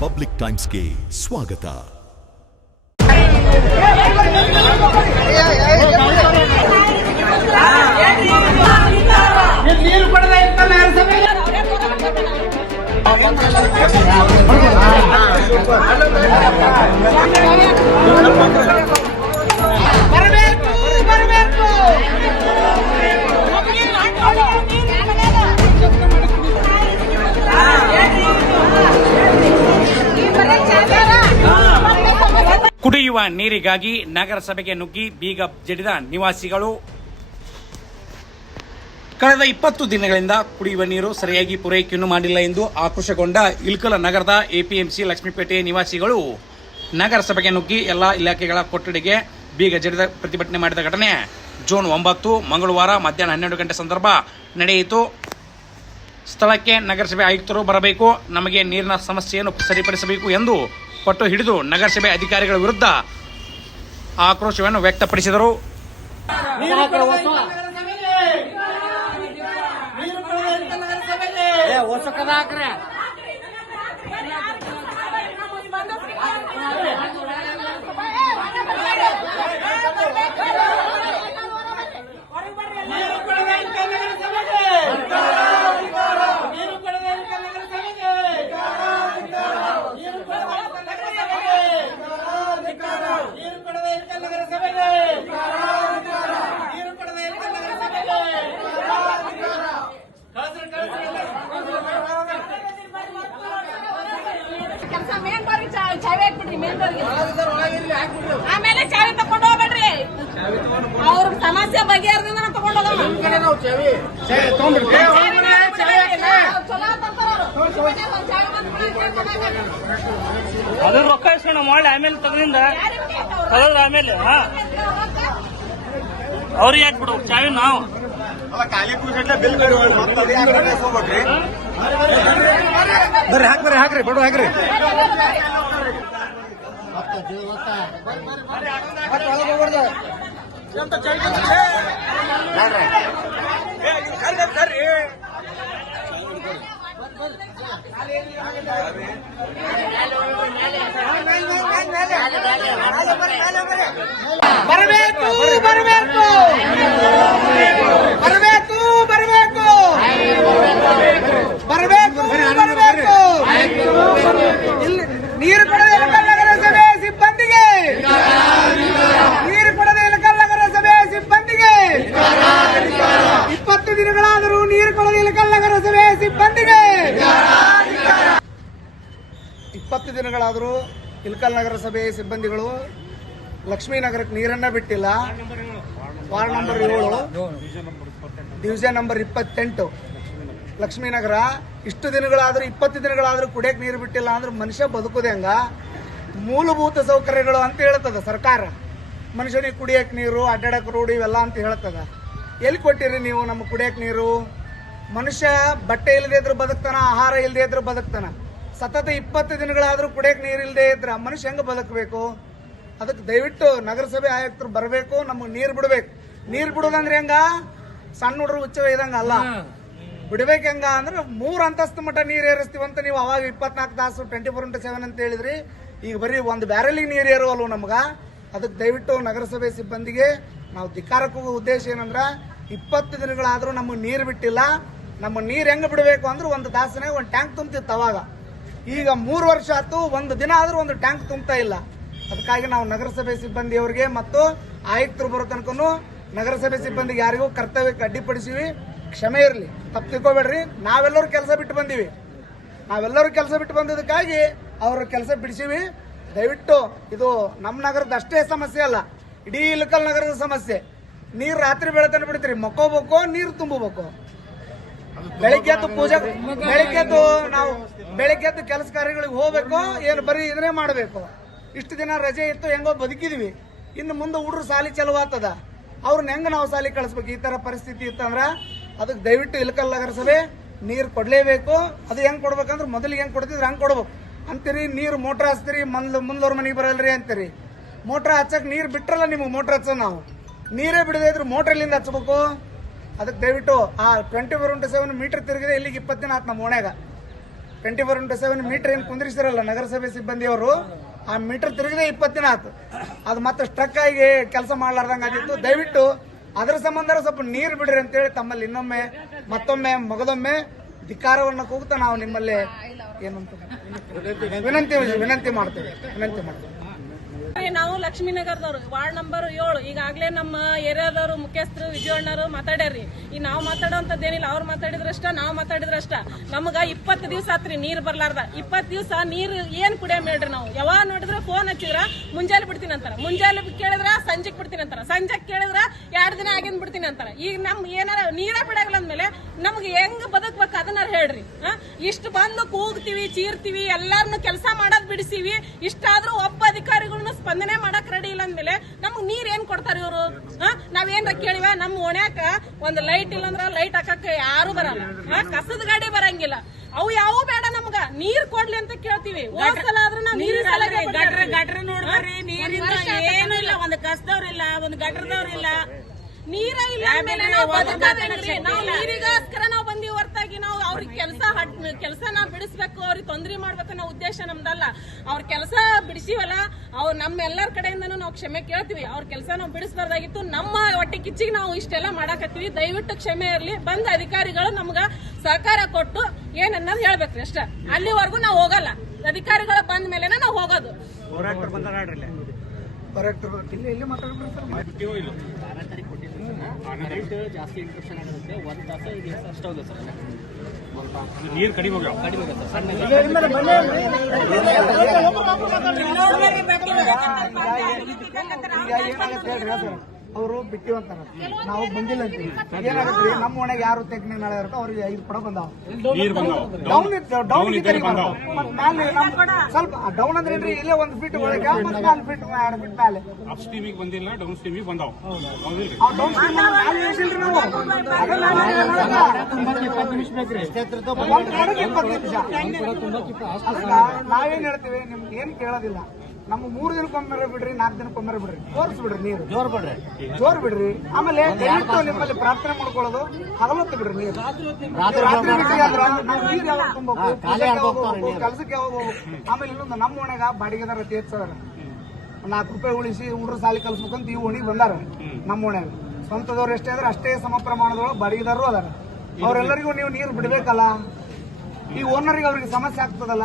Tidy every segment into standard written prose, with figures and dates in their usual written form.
Public ಟೈಮ್ಸ್ಗೆ ಸ್ವಾಗತ. ನೀರು ಪಡೆದ ಬರಬೇಕು ಬರಬೇಕು. ಕುಡಿಯುವ ನೀರಿಗಾಗಿ ನಗರಸಭೆಗೆ ನುಗ್ಗಿ ಬೀಗ ಜಡಿದ ನಿವಾಸಿಗಳು. ಕಳೆದ 20 ದಿನಗಳಿಂದ ಕುಡಿಯುವ ನೀರು ಸರಿಯಾಗಿ ಪೂರೈಕೆಯನ್ನು ಮಾಡಿಲ್ಲ ಎಂದು ಆಕ್ರೋಶಗೊಂಡ ಇಳಕಲ್ಲ ನಗರದ ಎಪಿಎಂಸಿ ಲಕ್ಷ್ಮೀಪೇಟೆ ನಿವಾಸಿಗಳು ನಗರಸಭೆಗೆ ನುಗ್ಗಿ ಎಲ್ಲ ಇಲಾಖೆಗಳ ಕೊಠಡಿಗೆ ಬೀಗ ಜಡಿದ ಪ್ರತಿಭಟನೆ ಮಾಡಿದ ಘಟನೆ ಜೂನ್ 9 ಮಂಗಳವಾರ ಮಧ್ಯಾಹ್ನ 12 ಗಂಟೆ ಸಂದರ್ಭ ನಡೆಯಿತು. ಸ್ಥಳಕ್ಕೆ ನಗರಸಭೆ ಆಯುಕ್ತರು ಬರಬೇಕು, ನಮಗೆ ನೀರಿನ ಸಮಸ್ಯೆಯನ್ನು ಸರಿಪಡಿಸಬೇಕು ಎಂದು ಪಟ್ಟು ಹಿಡಿದು ನಗರಸಭೆ ಅಧಿಕಾರಿಗಳ ವಿರುದ್ಧ ಆಕ್ರೋಶವನ್ನು ವ್ಯಕ್ತಪಡಿಸಿದರು. ಆಮೇಲೆ ಚಾವಿ ತಗೊಂಡು ಹೋಗ್ಬೇಡ್ರಿ, ಅವ್ರ ಸಮಸ್ಯೆ ಬಗೆಹರಿದಿಂದ ತಗೊಂಡು ಅದ್ರ ರೊಕ್ಕ ಇಸ್ಕೊಂಡ ಮಾಡಿ ಆಮೇಲೆ ತಗೊಂಡಿಂದ ಆಮೇಲೆ ಅವ್ರಿಗೆ ಹಾಕ್ಬಿಡು ಚಾವಿ ನಾವು ಬರ್ರಿ ಹಾಕ್ರಿ ಹಾಕ್ರಿ ಬಡು ಹಾಕ್ರಿ. ಬರಬೇಕು ಬರಬೇಕು ಬರಬೇಕು ಬರಬೇಕು ಬರಬೇಕು ಬರಬೇಕು. ನೀರು ಕೊಡದ ಇಳಕಲ್ಲ ನಗರಸಭೆ ಸಿಬ್ಬಂದಿಗೆ, ನೀರು ಕೊಡದ ಇಳಕಲ್ಲ ನಗರಸಭೆ ಸಿಬ್ಬಂದಿಗೆ 20 ದಿನಗಳಾದರೂ ನೀರು ಕೊಡದ ಇಳಕಲ್ಲ ನಗರಸಭೆ ಸಿಬ್ಬಂದಿಗೆ 20 ದಿನಗಳಾದರೂ ಇಳಕಲ್ಲ ನಗರಸಭೆ ಸಿಬ್ಬಂದಿಗಳು ಲಕ್ಷ್ಮೀನಗರಕ್ಕೆ ನೀರನ್ನ ಬಿಟ್ಟಿಲ್ಲ. Ward number 7 division number 28 Lakshminagar ಇಷ್ಟು ದಿನಗಳಾದ್ರೂ 20 ದಿನಗಳಾದ್ರೂ ಕುಡಿಯಕ್ಕೆ ನೀರು ಬಿಟ್ಟಿಲ್ಲ ಅಂದ್ರೆ ಮನುಷ್ಯ ಬದುಕುದೇ ಹಂಗ? ಮೂಲಭೂತ ಸೌಕರ್ಯಗಳು ಅಂತ ಹೇಳ್ತದ ಸರ್ಕಾರ. ಮನುಷ್ಯನಿಗೆ ಕುಡಿಯಕ್ಕೆ ನೀರು, ಅಡ್ಡಾಡಕ್ಕೆ ರೋಡ್ ಇವೆಲ್ಲ ಅಂತ ಹೇಳ್ತದ. ಎಲ್ಲಿ ಕೊಟ್ಟಿರಿ ನೀವು ನಮ್ಮ ಕುಡಿಯಕ್ಕೆ ನೀರು? ಮನುಷ್ಯ ಬಟ್ಟೆ ಇಲ್ಲದೆ ಇದ್ರು ಬದುಕ್ತಾನ, ಆಹಾರ ಇಲ್ಲದೆ ಇದ್ರು ಬದುಕ್ತಾನ. ಸತತ 20 ದಿನಗಳಾದ್ರೂ ಕುಡಿಯಕ್ಕೆ ನೀರು ಇಲ್ಲದೆ ಇದ್ರ ಮನುಷ್ಯ ಹೆಂಗ ಬದುಕಬೇಕು? ಅದಕ್ಕೆ ದಯವಿಟ್ಟು ನಗರಸಭೆ ಆಯುಕ್ತರು ಬರಬೇಕು, ನಮಗೆ ನೀರು ಬಿಡಬೇಕು. ನೀರು ಬಿಡೋದಂದ್ರೆ ಹೆಂಗ? ಸಣ್ಣ ಹುಡುಗರು ಉಚ್ಚವ ಇದಂಗ ಅಲ್ಲ. ಬಿಡ್ಬೇಕು ಹೆಂಗ ಅಂದ್ರೆ 3 ಅಂತಸ್ತು ಮಟ್ಟ ನೀರು ಏರಿಸ್ತೀವಂತ ನೀವು ಅವಾಗ 24 ತಾಸು 24x7 ಅಂತ ಹೇಳಿದ್ರಿ. ಈಗ ಬರೀ ಒಂದು ಬ್ಯಾರಲಿಗೆ ನೀರು ಏರುವಲ್ವ ನಮ್ಗ. ಅದಕ್ಕೆ ದಯವಿಟ್ಟು ನಗರಸಭೆ ಸಿಬ್ಬಂದಿಗೆ ನಾವು ಧಿಕ್ಕಾರಕ್ಕೆ ಹೋಗೋ ಉದ್ದೇಶ ಏನಂದ್ರ 20 ದಿನಗಳಾದ್ರೂ ನಮಗೆ ನೀರು ಬಿಟ್ಟಿಲ್ಲ. ನಮ್ಮ ನೀರು ಹೆಂಗ ಬಿಡಬೇಕು ಅಂದ್ರೆ ಒಂದು ತಾಸನಾಗ ಒಂದು ಟ್ಯಾಂಕ್ ತುಂಬ್ತಿತ್ತು ಅವಾಗ. ಈಗ 3 ವರ್ಷ ಆಯ್ತು, ಒಂದು ದಿನ ಆದ್ರೂ ಒಂದು ಟ್ಯಾಂಕ್ ತುಂಬ್ತಾ ಇಲ್ಲ. ಅದಕ್ಕಾಗಿ ನಾವು ನಗರಸಭೆ ಸಿಬ್ಬಂದಿಯವರಿಗೆ ಮತ್ತು ಆಯುಕ್ತರು ಬರೋ ತನಕನು ನಗರಸಭೆ ಸಿಬ್ಬಂದಿಗೆ ಯಾರಿಗೂ ಕರ್ತವ್ಯಕ್ಕೆ ಅಡ್ಡಿಪಡಿಸಿವಿ, ಕ್ಷಮೆ ಇರಲಿ, ತಪ್ಪು ತಿಳ್ಕೊಬೇಡ್ರಿ. ನಾವೆಲ್ಲರೂ ಕೆಲಸ ಬಿಟ್ಟು ಬಂದೀವಿ, ಕೆಲಸ ಬಿಟ್ಟು ಬಂದಿದ್ದಕ್ಕಾಗಿ ಅವ್ರ ಕೆಲಸ ಬಿಡಿಸಿವಿ. ದಯವಿಟ್ಟು ಇದು ನಮ್ಮ ನಗರದ ಅಷ್ಟೇ ಸಮಸ್ಯೆ ಅಲ್ಲ, ಇಡೀ ಇಳಕಲ್ಲ ನಗರದ ಸಮಸ್ಯೆ. ನೀರು ರಾತ್ರಿ ಬೆಳತನ ಬಿಡ್ತೀರಿ, ಮಕ್ಕೋಬೇಕು, ನೀರು ತುಂಬಬೇಕು. ಬೆಳಿಗ್ಗೆದ್ದು ಪೂಜೆ, ನಾವು ಬೆಳಿಗ್ಗೆದ್ದು ಕೆಲಸ ಕಾರ್ಯಗಳಿಗೆ ಹೋಗ್ಬೇಕು, ಏನು ಬರೀ ಇದನ್ನೇ ಮಾಡಬೇಕು. ಇಷ್ಟು ದಿನ ರಜೆ ಇತ್ತು, ಹೆಂಗೋ ಬದುಕಿದ್ವಿ. ಇನ್ನು ಮುಂದೆ ಹುಡುಗರು ಸಾಲಿ ಚಲುವಾಗ್ತದ, ಅವ್ರನ್ನ ಹೆಂಗ ನಾವು ಸಾಲಿ ಕಳಿಸ್ಬೇಕು? ಈ ತರ ಪರಿಸ್ಥಿತಿ ಇತ್ತಂದ್ರ ಅದಕ್ಕೆ ದಯವಿಟ್ಟು ಇಳಕಲ್ಲ ನಗರಸಭೆ ನೀರು ಕೊಡ್ಲೇಬೇಕು. ಅದು ಹೆಂಗ್ ಕೊಡ್ಬೇಕಂದ್ರೆ ಮೊದಲಿಗೆ ಹೆಂಗ್ ಕೊಡ್ತಿದ್ರೆ ಹಂಗ್ ಕೊಡ್ಬೇಕು ಅಂತೀರಿ. ನೀರು ಮೋಟ್ರ್ ಹಚ್ತೀರಿ, ಮುಂದೋರ್ ಮನೆಗೆ ಬರಲ್ರಿ ಅಂತೀರಿ. ಮೋಟ್ರ್ ಹಚ್ಚಕ್ ನೀರು ಬಿಟ್ರಲ್ಲ ನಿಮ್ಗೆ ಮೋಟ್ರ್ ಹಚ್ಚ, ನಾವು ನೀರೇ ಬಿಡದೇ ಇದ್ರು ಮೋಟ್ರ್ ಎಲ್ಲಿಂದ ಹಚ್ಬೇಕು? ಅದಕ್ಕೆ ದಯವಿಟ್ಟು ಆ 24x7 ಮೀಟರ್ ತಿರುಗಿದೆ. ಇಲ್ಲಿಗೆ 20 ದಿನ ಆತ್ ನಮ್ಮ ಓಣ್ಯಾಗ. 24x7 ಮೀಟರ್ ಏನ್ ಕುಂದ್ರಿಸಿರಲ್ಲ ನಗರಸಭೆ ಸಿಬ್ಬಂದಿಯವರು, ಆ ಮೀಟರ್ ತಿರುಗಿದೆ 20 ದಿನ ಆಯ್ತು. ಅದು ಮತ್ತೆ ಸ್ಟ್ರಕ್ ಆಗಿ ಕೆಲಸ ಮಾಡ್ಲಾರ್ದಂಗ ಆಗಿತ್ತು. ದಯವಿಟ್ಟು ಅದರ ಸಂಬಂಧ ಸ್ವಲ್ಪ ನೀರು ಬಿಡ್ರಿ ಅಂತೇಳಿ ತಮ್ಮಲ್ಲಿ ಇನ್ನೊಮ್ಮೆ ಮತ್ತೊಮ್ಮೆ ಮಗದೊಮ್ಮೆ ಧಿಕ್ಕಾರವನ್ನು ಕೂಗ್ತಾ ನಾವು ನಿಮ್ಮಲ್ಲಿ ಏನಂತ ವಿನಂತಿ ಮಾಡ್ತೇವೆ. ನಾವು ಲಕ್ಷ್ಮೀನಗರದವ್ರು ವಾರ್ಡ್ ನಂಬರ್ 7 ಈಗಾಗಲೇ ನಮ್ಮ ಏರಿಯಾದವರು ಮುಖ್ಯಸ್ಥರು ವಿಜಯಣ್ಣರು ಮಾತಾಡ್ಯಾರ್ರಿ. ಈ ನಾವು ಮಾತಾಡೋಂಥದ್ದೇನಿಲ್ಲ, ಅವ್ರು ಮಾತಾಡಿದ್ರಷ್ಟ ನಾವು ಮಾತಾಡಿದ್ರಷ್ಟ. ನಮಗ 20 ದಿವಸ ಆತ್ರಿ ನೀರ್ ಬರ್ಲಾರ್ದ. 20 ದಿವಸ ನೀರ್ ಏನ್ ಕುಡಿಯ ಮೇಡ್ರಿ. ನಾವು ಯಾವಾಗ ನೋಡಿದ್ರೆ ಫೋನ್ ಹಚ್ಚಿದ್ರ ಮುಂಜಾನೆ ಬಿಡ್ತೀನಿ ಅಂತಾರ, ಮುಂಜಾನೆ ಕೇಳಿದ್ರ ಸಂಜೆಗ್ ಬಿಡ್ತೀನಿ ಅಂತಾರ, ಸಂಜೆಗ್ ಕೇಳಿದ್ರ 2 ದಿನ ಆಗಿಂದ ಬಿಡ್ತೀನಿ ಅಂತಾರ. ಈಗ ನಮ್ ಏನಾರ ನೀರ ಬಿಡಗಲ್ಲ ಅಂದ್ಮೇಲೆ ನಮ್ಗೆ ಹೆಂಗ್ ಬದುಕ್ಬೇಕು ಅದನ್ನ ಹೇಳ್ರಿ. ಇಷ್ಟು ಬಂದು ಕೂಗ್ತೀವಿ, ಚೀರ್ತೀವಿ, ಎಲ್ಲಾರನ್ನು ಕೆಲಸ ಮಾಡೋದ್ ಬಿಡಿಸಿವಿ. ಇಷ್ಟಾದ್ರೂ ಒಬ್ಬ ಅಧಿಕಾರಿಗಳನ್ನ ಸ್ಪಂದನೆ ಮಾಡಕ್ ರೆಡಿ ಇಲ್ಲ ಅಂದ್ಮೇಲೆ ನಮ್ಗ್ ನೀರ್ ಏನ್ ಕೊಡ್ತಾರ ಇವರು? ನಾವೇನ್ರ ಕೇಳಿವ? ನಮ್ ಓಣ್ಯಾಕ ಒಂದ್ ಲೈಟ್ ಇಲ್ಲ ಅಂದ್ರ ಲೈಟ್ ಹಾಕಕ್ ಯಾರು ಬರಲ್ಲ, ಕಸದ ಗಾಡಿ ಬರಂಗಿಲ್ಲ. ಅವು ಯಾವ ಬೇಡ, ನಮ್ಗ ನೀರ್ ಕೊಡ್ಲಿ ಅಂತ ಕೇಳ್ತೀವಿ. ಹೋದ್ಸಲ ಆದ್ರೂ ನಾವ್ ನೀರಿನ ಗಟ್ರ ನೋಡ್ಬರ್ರಿ, ನೀರಿಂದ ಏನು ಇಲ್ಲ, ಒಂದು ಕಸದವ್ರಿಲ್ಲ, ಒಂದು ಗಟ್ರದವ್ರಿಲ್ಲ, ನೀರ ಇಲ್ಲ ಮೇಲೆ ನಾವು ಬದುಕಾದೇನ್ರಿ? ನಾವು ನೀರಿಗೋಸ್ಕರ ನಾವು ಬಂದಿವಿ ಹೊರತಾಗಿ ನಾವು ಅವ್ರಿಗೆ ಕೆಲಸನ ಬಿಡಿಸ್ಬೇಕು, ಅವ್ರಿಗೆ ತೊಂದರೆ ಮಾಡ್ಬೇಕು ಅನ್ನೋ ಉದ್ದೇಶ ನಮ್ದಲ್ಲ. ಅವ್ರ ಕೆಲಸ ಬಿಡಿಸಿವಲ್ಲ, ಅವ್ರು ನಮ್ಮೆಲ್ಲರ ಕಡೆಯಿಂದನೂ ನಾವು ಕ್ಷಮೆ ಕೇಳ್ತೀವಿ. ಅವ್ರ ಕೆಲಸ ನಾವು ಬಿಡಿಸಬಾರ್ದಾಗಿತ್ತು. ನಮ್ಮ ಹೊಟ್ಟೆ ಕಿಚ್ಚಿಗೆ ನಾವು ಇಷ್ಟೆಲ್ಲ ಮಾಡಾಕತ್ತೀವಿ. ದಯವಿಟ್ಟು ಕ್ಷಮೆ ಇರ್ಲಿ. ಬಂದ ಅಧಿಕಾರಿಗಳು ನಮ್ಗ ಸಹಕಾರ ಕೊಟ್ಟು ಏನನ್ನೋದು ಹೇಳ್ಬೇಕ್ರಿ ಅಷ್ಟ. ಅಲ್ಲಿವರೆಗೂ ನಾವು ಹೋಗಲ್ಲ. ಅಧಿಕಾರಿಗಳು ಬಂದ ಮೇಲೆ ನಾವು ಹೋಗೋದು. ಇಲ್ಲಿ ಮಾತಾಡ್ಬಿಡ್ತಾರೆ ಜಾಸ್ತಿ ಇನ್ಫೆಕ್ಷನ್ ಆಗುತ್ತೆ. 1 ತಾಸು ಅಷ್ಟು ಹೋಗುತ್ತೆ ಸರ್. ನೀರು ಕಡಿಮೆ ಅವರು ಬಿಟ್ಟಿವಂತಾರ, ನಾವು ಬಂದಿಲ್ಲ ಅಂತೀವಿ. ಏನಾಗತ್ರಿ, ನಮ್ಮ ಒಣಗೆ ಯಾರು ತೆಗ್ನೆ ನಾಳೆ ಇರುತ್ತೋ ಅವ್ರಿಗೆ 5 ಕೊಡ ಬಂದಾವ. ಡೌನ್ ಸ್ವಲ್ಪ ಡೌನ್ ಅಂದ್ರೆ ಏನ್ರಿ, ಇಲ್ಲೇ 1 ಫೀಟ್ ಒಳಗೆ 4 ಫೀಟ್ 2 ಫೀಟ್ ಮೇಲೆ ಅಪ್ ಸ್ಟ್ರೀಮಿಗೆ ಬಂದಿಲ್ಲ, ಡೌನ್ ಸ್ಟ್ರೀಮಿಗೆ ಬಂದಾವ. ಡೌನ್ ಸ್ಟ್ರೀಮ್ ನಾವೇನ್ ಹೇಳ್ತೀವಿ, ನಿಮ್ಗೆ ಏನ್ ಕೇಳೋದಿಲ್ಲ. ನಮ್ಮ 3 ದಿನಕ್ಕೊಮ್ಮೆ ಬಿಡ್ರಿ, 4 ದಿನಕ್ಕೊಮ್ಮೆ ಬಿಡ್ರಿ, ತೋರಿಸ್ಬಿಡ್ರಿ ನೀರು ಜೋರ್ ಬಿಡ್ರಿ. ಆಮೇಲೆ ದಯವಿಟ್ಟು ನಿಮ್ಮಲ್ಲಿ ಪ್ರಾರ್ಥನೆ ಮಾಡ್ಕೊಳ್ಳೋದು ಹಗಲೊತ್ತು ಬಿಡ್ರಿ ನೀರು. ರಾತ್ರಿ ಬಿಟ್ರಿ ಅಂದ್ರ ನಾವು ನೀರು ಯಾವಾಗ ತುಂಬಬೇಕು, ಕೆಲ್ಸಕ್ಕೆ ಯಾವಾಗ ಹೋಗ್ಬೇಕು. ಆಮೇಲೆ ಇನ್ನೊಂದು ನಮ್ಮ ಓಣ್ಯಾಗ ಬಾಡಿಗೆದಾರ ತೀರ್ಸದಾರ, 4 ರೂಪಾಯಿ ಉಳಿಸಿ ಹುಡ್ರು ಸಾಲಿ ಕಲ್ಸ್ಬೇಕಂತ ಈ ಓಣಿಗೆ ಬಂದಾರ. ನಮ್ಮ ಓಣ್ಯಾಗ ಸ್ವಂತದವ್ರು ಎಷ್ಟೇ ಅಂದ್ರೆ ಅಷ್ಟೇ ಸಮ ಪ್ರಮಾಣದೊಳಗೆ ಬಾಡಿಗೆದಾರರು ಅದಾರ. ಅವ್ರೆಲ್ಲರಿಗೂ ನೀವು ನೀರು ಬಿಡ್ಬೇಕಲ್ಲ. ಈ ಓನರಿಗೆ ಅವ್ರಿಗೆ ಸಮಸ್ಯೆ ಆಗ್ತದಲ್ಲ.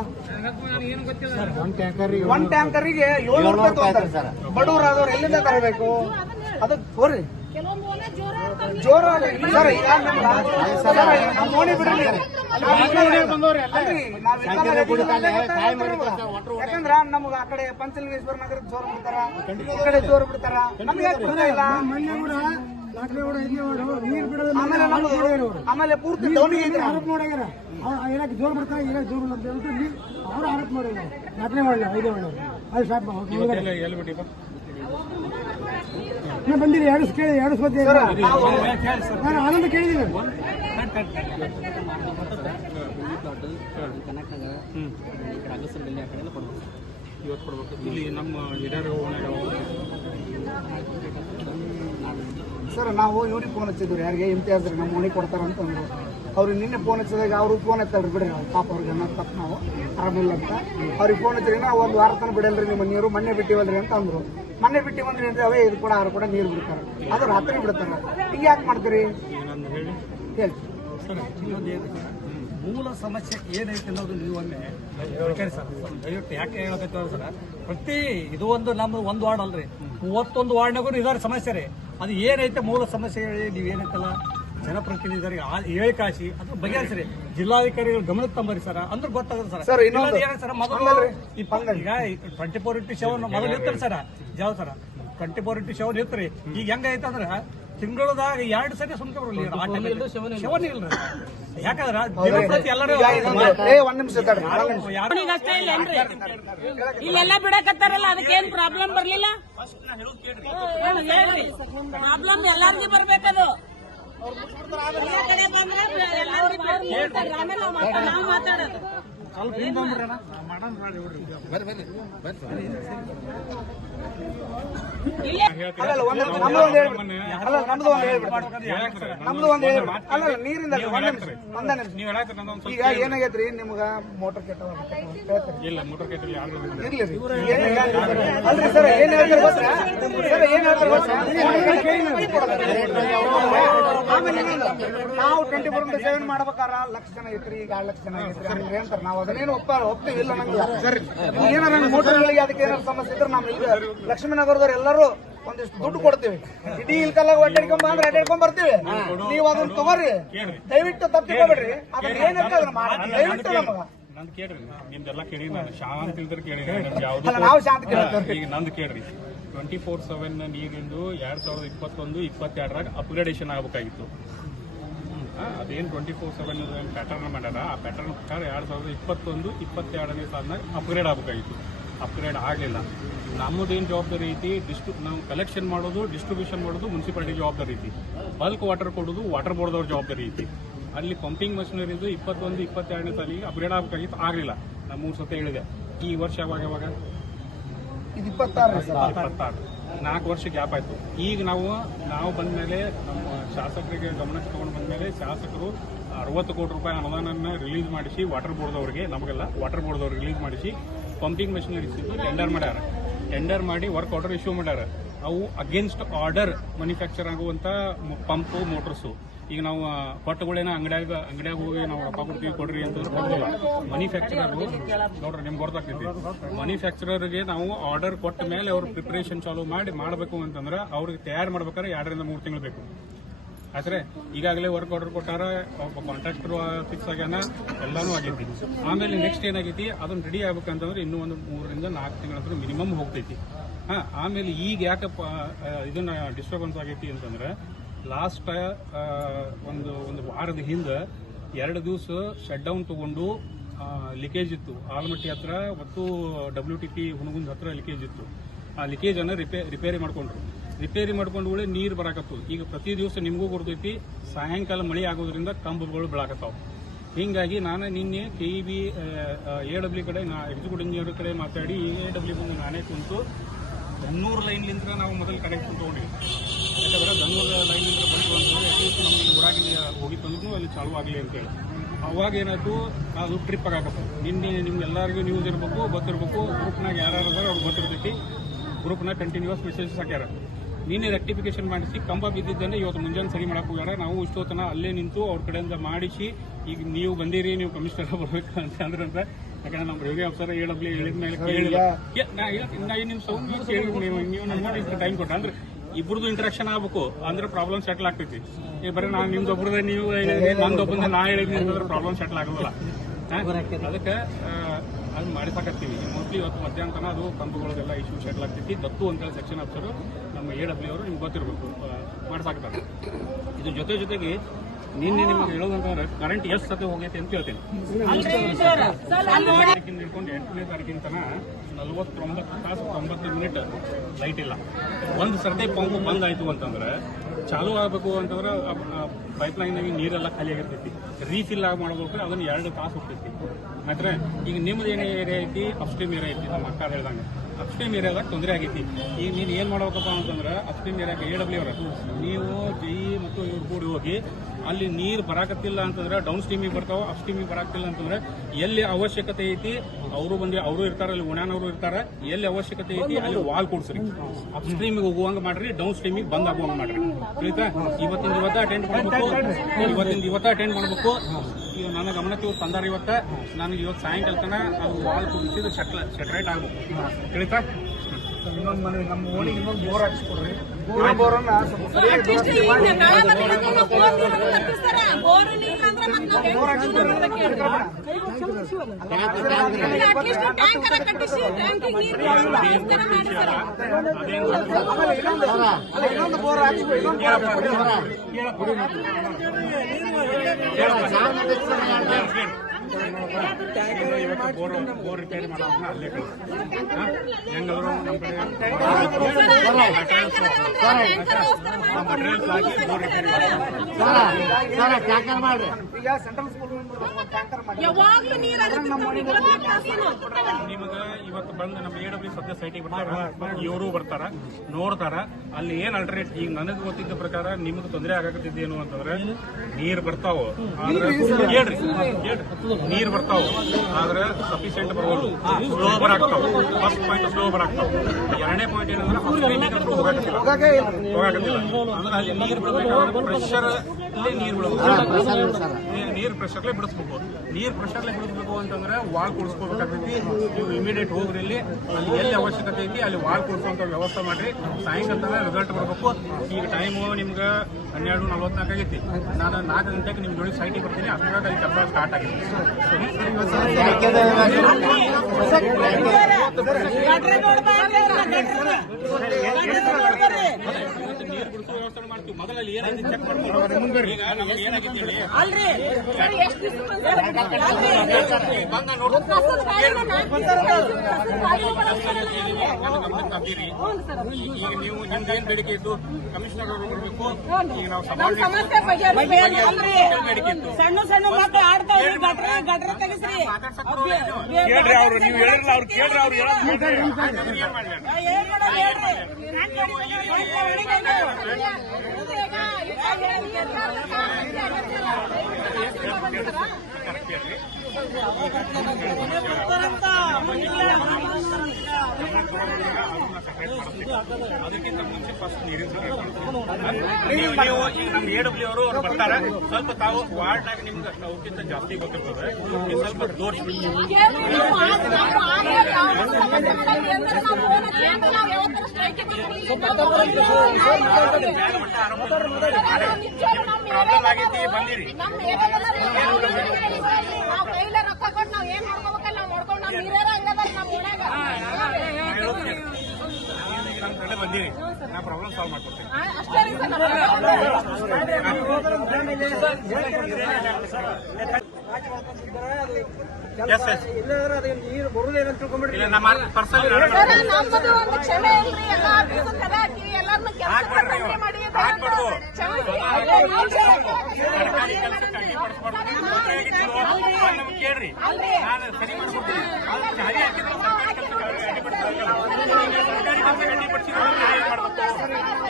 1 ಟ್ಯಾಂಕರಿಗೆ 700 ರೂಪಾಯಿ ತಗೋತಾರೆ. ಬಡವರಾದವ್ರು ಎಲ್ಲಿಂದ ತರಬೇಕು? ಅದಕ್ಕೆ ಹೋರಿ ಜೋರ ಸರ್. ಈಗ ನಮ್ಮ ಓಣಿ ಬಿಡ್ರಿ, ಯಾಕಂದ್ರ ನಮ್ಗ ಆ ಕಡೆ ಪಂಚಲಿಂಗೇಶ್ವರ ನಗರ ಜೋರ್ ಬಿಡ್ತಾರ, ಈ ಕಡೆ ಜೋರ್ ಬಿಡ್ತಾರ. ನಮ್ಗೆ ಯಾಕೆ ಬಿಡ್ತಾ ಇಲ್ಲ? ಆಮೇಲೆ ಪೂರ್ತಿ ಡೌನಿಗೆ ಏನಕ್ಕೆ ಜೋರ್ ಬರ್ತಾರೆ, ಏನಕ್ಕೆ ಜೋರ್ ಅಂತ ಹೇಳ್ಬಿಟ್ಟು ಅವರು ಆರೋಪ ಮಾಡಿದ್ರು. 4ನೇ ಮಾಡಲ್ಲ 5ನೇ ಮಾಡಲ್ಲ ಅದು ಸ್ಟಾರ್ಟ್ ನಾನು ಬಂದಿರಿ. 2 ಕೇಳಿ 2 ಸ್ಪರ್ಧೆ ನಾನು ಆನಂದ ಕೇಳಿದ್ದೀನಿ. ಇವತ್ತು ಕೊಡ್ಬೇಕು. ಇಲ್ಲಿ ನಮ್ಮ ಹಿರಿಯರು ಸರ್ ನಾವು ಇವ್ರಿಗೆ ಫೋನ್ ಹಚ್ಚಿದ್ವಿ, ಯಾರಿಗೆ ಇಮ್ತಿಯಾಜ್ರಿ ನಮ್ಮ ಓಣಿ ಕೊಡ್ತಾರಂತ ಅಂದ್ರು. ಅವ್ರಿಗೆ ನಿನ್ನೆ ಫೋನ್ ಹಚ್ಚಿದಾಗ ಅವರು ಫೋನ್ ಹಚ್ಚಲ್ರಿ, ಬಿಡ್ರಿ ನಾವು ಪಾಪ ಅವ್ರಿಗೆ ಅನ್ನೋದು ತಪ್ಪು, ನಾವು ಆರಾಮಿಲ್ಲ ಅಂತ ಅವ್ರಿಗೆ ಫೋನ್ ಹಚ್ಚಿರಿ. ನಾವು 1 ವಾರ ತನಕ ಬಿಡಲ್ರಿ ನಿಮ್ಮ ನೀರು, ಮೊನ್ನೆ ಬಿಟ್ಟಿವಲ್ರಿ ಅಂತ ಅಂದ್ರು. ಮೊನ್ನೆ ಬಿಟ್ಟಿವಂದ್ರಿ ಅಂದ್ರೆ ಅವೇ ಇದು ಕೂಡ 6 ಕೂಡ ನೀರು ಬಿಡ್ತಾರೆ, ಅದು ರಾತ್ರಿ ಬಿಡ್ತಾರೆ. ಹಿಂಗೆ ಯಾಕೆ ಮಾಡ್ತೀರಿ ಹೇಳಿ ಸರ್? ಮೂಲ ಸಮಸ್ಯೆ ಏನೈತೆ ಅನ್ನೋದು ನೀವೊಮ್ಮೆ ಸರ್ ದಯವಿಟ್ಟು ಯಾಕೆ ಹೇಳಕತ್ತೇವ ಸರ್? ಪ್ರತಿ ಇದು ಒಂದು ನಮ್ಮ 1 ವಾರ್ಡ್ ಅಲ್ರಿ, 31 ವಾರ್ಡ್ನಾಗೂ ಇದಾರೆ ಸಮಸ್ಯೆ ರೀ. ಅದು ಏನೈತೆ ಮೂಲ ಸಮಸ್ಯೆ ಹೇಳಿ ನೀವೇನೈತಲ್ಲ ಜನಪ್ರತಿನಿಧಿಗಳಿಗೆ ಹೇಳಿ ಕಾಶಿ ಅದು ಬಗೆಹರಿಸ್ರಿ. ಜಿಲ್ಲಾಧಿಕಾರಿಗಳು ಗಮನಕ್ಕೆ ತಂಬರಿ ಸರ್, ಅಂದ್ರೆ ಗೊತ್ತಾಗುತ್ತೆ ಸರ್. ಸರ್ ಮೊದಲು ಈಗ 24x7 ಮೊದಲು ಇರ್ತಾರೆ ಸರ್. ಯಾವ ಸರ್ 24x7 ಇರ್ತಾರೆ. ಈಗ ಹೆಂಗೈತೆ ಅಂದ್ರೆ ತಿಂಗಳದಾಗ 2 ಸರಿ ಸುಮ್ಕೆ ಬರಲಿ ಶವನೇ ಇಲ್ರಿ. ಯಾಕಂದ್ರ ದಿನಪ್ರತಿ ಎಲ್ಲರೂ ಇಲ್ಲೆಲ್ಲ ಬಿಡಕತ್ತಾರಲ್ಲ, ಅದಕ್ಕೇನ್ ಪ್ರಾಬ್ಲಮ್ ಬರ್ಲಿಲ್ಲ? ಪ್ರಾಬ್ಲಮ್ ಎಲ್ಲಾರ್ಗೂ ಬರ್ಬೇಕದು. ಆಮೇಲೆ ನಾವು ಮಾತಾಡೋದು ಅಲ್ಲಲ್ಲ ನಮ್ದು ಒಂದು ಹೇಳ್ಬಿಡಿ. ಅಲ್ಲ ನಮ್ದು ಒಂದು ಹೇಳ್ಬಿಡಿ. ನಮ್ದು ಒಂದು ಹೇಳ್ಬಿಡಿ. ಅಲ್ಲಲ್ಲ ನೀರಿಂದ ಒಂದೇ ನಿಮಿಷ. ಈಗ ಏನಾಗೈತ್ರಿ ನಿಮ್ಗ ಮೋಟರ್ ಕೆಟ್ಟವ ಇರ್ಲಿ ರೀ. ಅಲ್ರಿ ಸರ್ ಏನ್ ಹೇಳ್ತಾರೆ ಗೊತ್ತಾ? ಸರ್ ಏನ್ ಹೇಳ್ತಾರೆ ಗೊತ್ತಾ? ಆಮೇಲೆ ನಾವು 24/7 ಮಾಡ್ಬೇಕಾರ ಲಕ್ಷ ಜನ ಐತ್ರಿ, ಈಗ 2 ಲಕ್ಷ ಜನ ಐತ್ರಿ ಅಂತ ಹೇಳ್ತಾರೆ. ನಾವು ಅದನ್ನೇನು ಒಪ್ತೀವಿ ಇಲ್ಲ ನಂಗಿಲ್ಲ. ಏನಾರ ಮೋಟರ್ಗಳಿಗೆ ಅದಕ್ಕೆ ಏನಾರ ಸಮಸ್ಯೆ ಇದ್ರೆ ನಾವು ಈಗ ಲಕ್ಷ್ಮೀನಗರದವ್ರು ಎಲ್ಲರೂ ಒಂದಿಷ್ಟು ದುಡ್ಡು ಕೊಡ್ತೀವಿ. ಇಡೀ ಇಲ್ಕಲ್ಲಾಗ ಅಡ್ಡಾಡ್ಕೊಂಡ್ ಅಂದ್ರೆ ಅಡ್ಡಾಡ್ಕೊಂಡ್ ಬರ್ತೀವಿ. ನೀವು ಅದನ್ನ ತಗೋರಿ, ದಯವಿಟ್ಟು ತಪ್ಪಿಕೊಬೇಡ್ರಿ. ಅದನ್ನ ಏನಿರ್ತದೆ ಅದನ್ನ ಮಾಡಿ ದಯವಿಟ್ಟು ನಮಗ ನಂದು ಕೇಳ್ರಿ, ನಿಮ್ದೆಲ್ಲ ಕೇಳಿ ನಾನು ಶಾಂತ ಇಲ್ದ್ರೆ ಕೇಳಿ ಅಲ್ಲ ನಾವು ಶಾಂತ ಕೇಳ್ತೀವಿ. ಈಗ ನಂದು ಕೇಳ್ರಿ, 24/7 ನೀರಿಂದು 2021-22 ಅಪ್ಗ್ರೇಡೇಷನ್ ಆಗಬೇಕಾಗಿತ್ತು. ಅದೇನು 24/7 ಪ್ಯಾಟರ್ನ್ ಮಾಡ್ಯಾರ, ಆ ಪ್ಯಾಟರ್ನ್ ಪ್ರಕಾರ 2021-22 ಸಾಲಿನಾಗ ಅಪ್ಗ್ರೇಡ್ ಆಗಬೇಕಾಗಿತ್ತು. ಅಪ್ಗ್ರೇಡ್ ಆಗಲಿಲ್ಲ. ನಮ್ಮದೇನು ಜವಾಬ್ದಾರಿ ಐತಿ, ನಾವು ಕಲೆಕ್ಷನ್ ಮಾಡೋದು, ಡಿಸ್ಟ್ರಿಬ್ಯೂಷನ್ ಮಾಡೋದು ಮುನ್ಸಿಪಾಲಿಟಿ ಜವಾಬ್ದಾರಿ ಐತಿ. ಬಲ್ಕ್ ವಾಟರ್ ಕೊಡೋದು ವಾಟರ್ ಬೋರ್ಡ್ದವ್ರ ಜವಾಬ್ದಾರಿ ಐತಿ. ಅಲ್ಲಿ ಪಂಪಿಂಗ್ ಮಷಿನರಿದು 21-22 ಸಾಲಿಗೆ ಅಪ್ಗ್ರೇಡ್ ಆಗಬೇಕಾಗಿತ್ತು, ಆಗಲಿಲ್ಲ. ನಾನು 3 ಸತಿ ಹೇಳಿದೆ. ಈ ವರ್ಷ ಯಾವಾಗ ಇದು 26 4 ವರ್ಷ ಗ್ಯಾಪ್ ಆಯ್ತು. ಈಗ ನಾವು ಬಂದ್ಮೇಲೆ ನಮ್ಮ ಶಾಸಕರಿಗೆ ಗಮನಕ್ಕೆ ತಗೊಂಡು ಬಂದ್ಮೇಲೆ ಶಾಸಕರು 60 ಕೋಟಿ ರೂಪಾಯಿ ಅನುದಾನ ರಿಲೀಸ್ ಮಾಡಿಸಿ ವಾಟರ್ ಬೋರ್ಡ್ದವ್ರಿಗೆ, ನಮಗೆಲ್ಲ ವಾಟರ್ ಬೋರ್ಡ್ದವ್ರಿಗೆ ರಿಲೀಸ್ ಮಾಡಿಸಿ ಪಂಪಿಂಗ್ ಮಷಿನರೀಸ್ ಟೆಂಡರ್ ಮಾಡ್ಯಾರ. ಟೆಂಡರ್ ಮಾಡಿ ವರ್ಕ್ ಆರ್ಡರ್ ಇಶ್ಯೂ ಮಾಡ್ಯಾರ. ಅವು ಅಗೇನ್ಸ್ಟ್ ಆರ್ಡರ್ ಮ್ಯಾನುಫ್ಯಾಕ್ಚರ್ ಆಗುವಂತ ಪಂಪು ಮೋಟರ್ಸು. ಈಗ ನಾವು ಕೊಟ್ಟಗಳೇನ ಅಂಗಡಿಯಾಗ ಹೋಗಿ ನಾವು ರೊಕ್ಕ ಕೊಡ್ತೀವಿ ಕೊಡ್ರಿ ಅಂತಂದ್ರೆ ಕೊಡೋದಿಲ್ಲ. ಮ್ಯಾನುಫ್ಯಾಕ್ಚರರ್ ನೋಡ್ರಿ ನಿಮ್ಗೆ ಗೊತ್ತಾಗ್ತೈತಿ. ಮ್ಯಾನುಫ್ಯಾಕ್ಚರರ್ಗೆ ನಾವು ಆರ್ಡರ್ ಕೊಟ್ಟ ಮೇಲೆ ಅವ್ರು ಪ್ರಿಪರೇಷನ್ ಚಾಲೂ ಮಾಡಬೇಕು ಅಂತಂದ್ರೆ ಅವ್ರಿಗೆ ತಯಾರು ಮಾಡ್ಬೇಕಾದ್ರೆ 2-3 ತಿಂಗಳು ಬೇಕು. ಆದ್ರೆ ಈಗಾಗಲೇ ವರ್ಕ್ ಆರ್ಡರ್ ಕೊಟ್ಟಾರ, ಒಬ್ಬ ಕಾಂಟ್ರಾಕ್ಟರ್ ಫಿಕ್ಸ್ ಆಗ್ಯಾನ, ಎಲ್ಲಾನು ಆಗೈತಿ. ಆಮೇಲೆ ನೆಕ್ಸ್ಟ್ ಏನಾಗೈತಿ, ಅದನ್ನ ರೆಡಿ ಆಗ್ಬೇಕಂತಂದ್ರೆ ಇನ್ನೂ ಒಂದು 3-4 ತಿಂಗಳಂತೂ ಮಿನಿಮಮ್ ಹೋಗ್ತೈತಿ. ಆಮೇಲೆ ಈಗ ಯಾಕಪ್ಪ ಇದನ್ನ ಡಿಸ್ಟರ್ಬೆನ್ಸ್ ಆಗೈತಿ ಅಂತಂದ್ರೆ, ಲಾಸ್ಟ್ ಒಂದು ವಾರದ ಹಿಂದೆ 2 ದಿವಸ ಶಟ್ ಡೌನ್ ತಗೊಂಡು ಲೀಕೇಜ್ ಇತ್ತು. ಆಲಮಟ್ಟಿ ಹತ್ರ ಮತ್ತು WTP ಹುಣಗುಂದ್ ಹತ್ರ ಲೀಕೇಜ್ ಇತ್ತು. ಆ ಲೀಕೇಜ್ ಅನ್ನ ರಿಪೇರಿ ಮಾಡ್ಕೊಂಡು ನೀರು ಬರಾಕತ್ತು. ಈಗ ಪ್ರತಿ ದಿವಸ ನಿಮಗೂ ಗೊತ್ತೈತಿ, ಸಾಯಂಕಾಲ ಮಳೆ ಆಗೋದ್ರಿಂದ ಕಂಬಗಳು ಬೆಳಾಕತ್ತಾವ. ಹಿಂಗಾಗಿ ನಾನು ನಿನ್ನೆ KEB AW ಕಡೆ ಎಕ್ಸಿಕ್ಯೂಟಿವ್ ಇಂಜಿನಿಯರ್ ಕಡೆ ಮಾತಾಡಿ AW ಬಂದು ನಾನೇ ಕುಂತು ದನ್ನೂರು ಲೈನ್ಲಿಂದ ನಾವು ಮೊದಲು ಕನೆಕ್ಷನ್ ತಗೊಂಡಿವಿ. ಯಾಕಂದ್ರೆ ದನ್ನೂರು ಲೈನ್ಲಿಂದ ಬಂತು ಅಂತಂದ್ರೆ ಅಟ್ಲೀಸ್ಟ್ ನಮ್ಗೆ ಊರಾಗಿ ಹೋಗಿತ್ತಂದ್ರೂ ಅಲ್ಲಿ ಚಾಲೂ ಆಗಲಿ ಅಂತೇಳಿ. ಅವಾಗ ಏನಾಯ್ತು, ಅದು ಟ್ರಿಪ್ ಆಗಾಕತ್ತು. ನಿನ್ನೆ ನಿಮ್ಗೆಲ್ಲರಿಗೂ ನ್ಯೂಸ್ ಇರಬೇಕು, ಗೊತ್ತಿರಬೇಕು. ಗ್ರೂಪ್ನಾಗ ಯಾರು ಅದಾರ ಅವ್ರಿಗೆ ಗೊತ್ತಿರ್ತೈತಿ. ಗ್ರೂಪ್ನಾಗ ಕಂಟಿನ್ಯೂಸ್ ಮೆಸೇಜಸ್ ಹಾಕ್ಯಾರ. ನಿನ್ನೆ ರೆಕ್ಟಿಫಿಕೇಶನ್ ಮಾಡಿಸಿ ಕಂಬ ಬಿದ್ದಿದ್ದನ್ನೇ ಇವತ್ತು ಮುಂಜಾನೆ ಸರಿ ಮಾಡಕ್ಕೆ ಹೋಗ್ಯಾರ. ನಾವು ಇಷ್ಟೊತ್ತನ ಅಲ್ಲೇ ನಿಂತು ಅವ್ರ ಕಡೆಯಿಂದ ಮಾಡಿಸಿ, ಈಗ ನೀವು ಬಂದಿರಿ, ನೀವು ಕಮಿಷನರ್ ಬರ್ಬೇಕು ಅಂತ ಅಂದ್ರಂತ. ಯಾಕಂದ್ರೆ ನಮ್ಮ ರೆವಿನ್ಯೂ ಆಫೀಸರ್ AW ಹೇಳಿದ ಮೇಲೆ ಕೇಳಿಲ್ಲ. ನಾ 5 ನಿಮಿಷ ನೀವು ನೋಡಿ ಟೈಮ್ ಕೊಟ್ಟ ಅಂದ್ರೆ ಇಬ್ಬರದು ಇಂಟ್ರಾಕ್ಷನ್ ಆಗ್ಬೇಕು, ಅಂದ್ರೆ ಪ್ರಾಬ್ಲಮ್ ಸೆಟಲ್ ಆಗ್ತೈತಿ. ಬರೀ ನಾನು ನಿಮ್ದೊಬ್ಬರದ ನೀವು ನಂದೊಬ್ಬಂದ ನಾ ಹೇಳಿದ್ನಿ ಅಂತಂದ್ರೆ ಪ್ರಾಬ್ಲಮ್ ಸೆಟಲ್ ಆಗೋಲ್ಲ. ಅದಕ್ಕೆ ಅದು ಮಾಡಿಸಾಕತ್ತೀವಿ. ಮೋಸ್ಟ್ಲಿ ಇವತ್ತು ಮಧ್ಯಾಹ್ನ ಅದು ಕಂಪುಗಳದೆಲ್ಲ ಇಶ್ಯೂ ಸೆಟಲ್ ಆಗ್ತೈತಿ. ದತ್ತು ಅಂತೇಳಿ ಸೆಕ್ಷನ್ ಆಫೀಸರು ನಮ್ಮ AW ಅವರು ನಿಮ್ಗೆ ಗೊತ್ತಿರಬೇಕು, ಮಾಡಿಸಾಕ್ತಾರೆ. ಇದ್ರ ಜೊತೆಗೆ ನಿನ್ನೆ ನಿಮ್ಗೆ ಹೇಳೋದಂತಂದ್ರೆ ಕರೆಂಟ್ ಎಷ್ಟು ಸತಿ ಹೋಗೈತೆ ಅಂತ ಹೇಳ್ತೀನಿ. 7ನೇ ತಾರೀಕಿಂದ ಹಿಡ್ಕೊಂಡು 8ನೇ ತಾರೀಕಿನ ತನಕ 49 ತಾಸು 90 ಮಿನಿಟ್ ಲೈಟ್ ಇಲ್ಲ. ಒಂದು ಸರ್ತಿ ಪಂಪ್ ಬಂದ್ ಆಯ್ತು ಅಂತಂದ್ರೆ ಚಾಲೂ ಆಗಬೇಕು ಅಂತಂದ್ರೆ ಪೈಪ್ಲೈನ್ನಾಗಿ ನೀರೆಲ್ಲ ಖಾಲಿ ಆಗಿರ್ತೈತಿ. ರೀಫಿಲ್ ಆಗಿ ಮಾಡ್ಬೇಕು, ಅದನ್ನ 2 ತಾಸು ಹೋಗ್ತೈತಿ. ಮಾತ್ರ ಈಗ ನಿಮ್ದು ಏನೇ ಏರಿಯಾ ಐತಿ, ಅಪ್ಸ್ಟ್ರೀಮ್ ಏರಿಯಾ ಐತಿ. ನಮ್ಮ ಅಕ್ಕ ಹೇಳ್ದಂಗೆ ಅಪ್ಸ್ಟ್ರೀಮ್ ಏರಿಯಾದಾಗ ತೊಂದರೆ ಆಗೈತಿ. ಈಗ ನೀನು ಏನು ಮಾಡ್ಬೇಕಪ್ಪ ಅಂತಂದ್ರೆ ಅಪ್ಸ್ಟ್ರೀಮ್ ಏರಿಯಾಗೆ AW ಅವರು ನೀವು JE ಮತ್ತು ಇವ್ರು ಕೂಡಿ ಹೋಗಿ ಅಲ್ಲಿ ನೀರು ಬರಾಕತ್ತಿಲ್ಲ ಅಂತಂದ್ರೆ ಡೌನ್ ಸ್ಟ್ರೀಮಿಗೆ ಬರ್ತಾವ, ಅಪ್ ಸ್ಟ್ರೀಮಿಗೆ ಬರಾಕತ್ತಿಲ್ಲ ಅಂತಂದ್ರೆ ಎಲ್ಲಿ ಅವಶ್ಯಕತೆ ಐತಿ ಅವರು ಇರ್ತಾರೆ, ಅಲ್ಲಿ ಉಣಾನವರು ಇರ್ತಾರೆ. ಎಲ್ಲಿ ಅವಶ್ಯಕತೆ ಐತಿ ಅಲ್ಲಿ ವಾಲ್ ಕೊಡ್ಸ್ರಿ. ಅಪ್ ಸ್ಟ್ರೀಮಿಗೆ ಹೋಗುವಂಗ ಮಾಡ್ರಿ, ಡೌನ್ ಸ್ಟ್ರೀಮಿಗೆ ಬಂದ್ ಆಗುವಂಗ ಮಾಡ್ರಿ. ತಿಳಿತಾ? ಇವತ್ತು ಅಟೆಂಡ್ ಮಾಡಬೇಕು. ಈಗ ನನ್ನ ಗಮನಕ್ಕೆ ಇವ್ರು ತಂದಾರ. ನನಗೆ ಇವತ್ತು ಸಾಯಂಕಾಲ ತನಕ ಅದು ವಾಲ್ ಕುಡಿಸಿದ್ದು ಸೆಟ್ರೈಟ್ ಆಗ್ಬೇಕು. ತಿಳಿತಾ? ಇನ್ನೊಂದು ಮನೆ ನಮ್ಮ ಓಣಿಗೆ ಇನ್ನೊಂದು ಬೋರ್ ಹಾಕಿಸ್ಕೊಡ್ರಿ. ಬೋರನ್ನ ಸ್ವಲ್ಪ ಸರಿಯಾಗಿ ದುರಸ್ತಿ ಮಾಡಿ ಇನ್ನೊಂದು ಬೋರ್ ಹಾಕಿಸ್ಬೇಕು. ಬೋರ್ ರಿಪೇರಿ ಮಾಡೋದನ್ನ ಅಲ್ಲೇ ಹೆಂಗಾದ್ರು ನಮ್ಮ ಕಡೆ ಮಟೀರಿಯಲ್ಸ್ ಹಾಕಿ ಬೋರ್ ರಿಪೇರಿ ಈಗ ಸೆಂಟ್ರಲ್ ಸ್ಕೂಲ್ ಟ್ಯಾಂಕರ್ ಮಾಡಿ ಯಾವಾಗ್ಲೂ ನೀರ್ ನಿಮಗ ಇವತ್ತು ಬಂದು ನಮ್ಮ AW ಸದ್ಯ ಸೈಟಿಗೆ ಬರ್ತಾರ, ಇವರು ಬರ್ತಾರ, ನೋಡ್ತಾರ. ಅಲ್ಲಿ ಏನ್ ಅಲ್ಟರ್ನೇಟ್ ಈಗ ನನಗೆ ಗೊತ್ತಿದ್ದ ಪ್ರಕಾರ ನಿಮ್ಗೆ ತೊಂದರೆ ಆಗಾಕತ್ತಿದ್ದೇನು ಅಂತಂದ್ರೆ ನೀರ್ ಬರ್ತಾವ, ಹೇಳ್ರಿ ನೀರ್ ಬರ್ತಾವ ಆದ್ರೆ ಸಫಿಶಿಯಂಟ್ ಬರೋದು, ಸ್ಲೋ ಬರಾಕ್ತಾವ. ಫಸ್ಟ್ ಪಾಯಿಂಟ್ ಸ್ಲೋ ಬರಾಕ್ತಾವ. ಎರಡನೇ ಪಾಯಿಂಟ್ ಏನಂದ್ರೆ ಹೋಗಾಕತ್ತಿಲ್ಲ ಅಂದ್ರೆ ಅಲ್ಲಿ ನೀರ್ ಬಿಡಬೇಕಾದ್ರೆ ಪ್ರೆಷರ್ ನೀರ್ ಬಿಡಬೇಕು, ನೀರ್ ಪ್ರೆಷರ್ಲೆ ಬಿಡಿಸ್ಬೇಕು. ನೀರ್ ಪ್ರೆಷರ್ಲೆ ಬಿಡಿಸ್ಬೇಕು ಅಂತಂದ್ರೆ ವಾಲ್ ಕೂಡಿಸ್ಕೋಬೇಕಾಗ್ತೈತಿ. ನೀವು ಇಮಿಡಿಯೇಟ್ ಹೋಗ್ರಿ, ಇಲ್ಲಿ ಅಲ್ಲಿ ಎಲ್ಲಿ ಅವಶ್ಯಕತೆ ಐತಿ ಅಲ್ಲಿ ವಾಲ್ ಕೂಡಿಸುವಂತ ವ್ಯವಸ್ಥೆ ಮಾಡ್ರಿ. ಸಾಯಂಕಾಲ ರಿಸಲ್ಟ್ ಬರಬೇಕು. ಈಗ ಟೈಮು ನಿಮ್ಗೆ 12:44 ಆಗೈತಿ. ನಾನು 4 ಗಂಟೆಗೆ ನಿಮ್ ಜೋಡಿ ಸೈಟಿಗೆ ಬರ್ತೀನಿ. ಅಷ್ಟರಾಗ ಅಲ್ಲಿ ಕೆಲಸ ಸ್ಟಾರ್ಟ್ ಆಗೈತಿ. ನೀರು ಬಿಡಿಸೋ ವ್ಯವಸ್ಥೆ ಮಾಡ್ತೀವಿ. ಮೊದಲಲ್ಲಿ ಏನಾಗಿದೆ ಚೆಕ್ ಮಾಡ್ತೀವಿ. ಈಗ ನಮ್ಗೆ ಏನಾಗಿದೆ ಹೇಳಿ ಅಲ್ರಿ ಸರ್, ಎಷ್ಟು ಈಗ ನೀವು ನಿಮ್ದು ಏನ್ ಬೇಡಿಕೆ ಇತ್ತು ಕಮಿಷನರ್ ಅವರು ಬರಬೇಕು. ಈಗ ನಾವು ಸಮಸ್ಯೆ ಬೇಡಿಕೆ ಇತ್ತು. ಸಣ್ಣ ಸಣ್ಣ ಮಕ್ಕಳು ಆಡ್ತಾವ್ರಿ, ಗಟ್ರ ತೆಗಿಸ್ರಿ. ಕೇಳ್ರಿ ಅವ್ರು, ನೀವು ಹೇಳಿರಲ್ಲ ಅವ್ರು ಕೇಳ್ರಿ, ಅವ್ರು ಏನ್ ಮಾಡೋದು ಹೇಳ್ರಿ. ಅದಕ್ಕಿಂತ ಮುಂಚೆ ಫಸ್ಟ್ ನೀರಿನ ನೀವು ಈಗ ನಮ್ಮ AW ಅವರು ಬರ್ತಾರೆ. ಸ್ವಲ್ಪ ತಾವು ವಾರ್ಡ್ನಾಗ ನಿಮ್ಗೆ ಅವಕ್ಕಿಂತ ಜಾಸ್ತಿ ಗೊತ್ತಿರ್ತದೆ. ನೀವು ಸ್ವಲ್ಪ ತೋರಿಸಿ ಪ್ರಾಬ್ಲಮ್ ಆಗೈತಿ, ಬಂದಿರಿ. ರೊಕ್ಕ ಕೊಟ್ಟು ನಾವ್ ಏನ್ ಮಾಡ್ಕೋಬೇಕಲ್ಲ ನಾವ್ ಮಾಡ್ಕೊಂಡು ನಾವ್ ನೀರೇ ಹಂಗದ ನಮ್ ಓಣ್ಯಾಗ ನಮ್ಮ ಕಡೆ ಬಂದಿರಿ, ನಾ ಪ್ರಾಬ್ಲಮ್ ಸಾಲ್ವ್ ಮಾಡ್ಕೊಡ್ತೀನಿ. ಅಷ್ಟೇ ರೀ ಇಲ್ಲ ನಮ್ಮ ಪರ್ಸನಲ್ ನಮ್ಮದು ಒಂದು ಕ್ಷಮೆ ಇಲ್ರಿ. ಎಲ್ಲ ಕಲೆ ಹಾಕಿ ಎಲ್ಲಾರನ್ನ ಕೆಲಸ ಮಾಡಿ ಕೇಳ್ರಿ, ನಾನು ಸರಿ ಮಾಡ್ಕೊಡ್ತೀನಿ.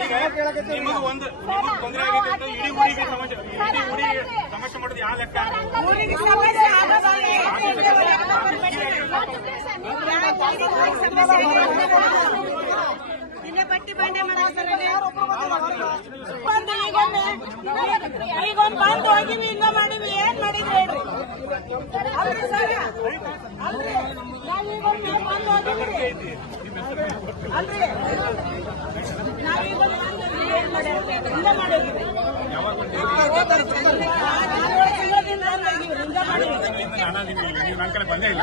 ಈಗ ನಿಮಗೆ ಒಂದು ತೊಂದರೆ ಆಗಿದೆ ಅಂತ ಇಡೀ ಊರಿಗೆ ಸಮಸ್ಯೆ ಮಾಡೋದು ಯಾವ ಲೆಕ್ಕ? ಊರಿಗೆ ಸಮಸ್ಯೆ ಆಗೋದಲ್ಲ. ಇಲ್ಲೇ ಬಟ್ಟಿ ಬಂಡೆ ಈಗೊಂದು ಬಂದು ಹೋಗಿವಿ, ಹಿಂಗ ಮಾಡಿವಿ, ಏನ್ ಮಾಡಿದ್ರಿ ಹೇಳ್ರಿ. ಅಲ್ರಿ ಸರ್, ಅಲ್ರಿ ನಾವೀಗೊಂದು ಬಂದು ಹೋಗಿವ್ರಿ, ಅಲ್ರಿ ನಾವೀಗೊಂದು ಬಂದು ಏನ್ ಮಾಡಿದ್ರಿ, ಹಿಂಗ ಮಾಡಿದ್ರಿ. ನಾನು ನನ್ನ ಕಡೆ ಬಂದೇ ಇಲ್ಲ.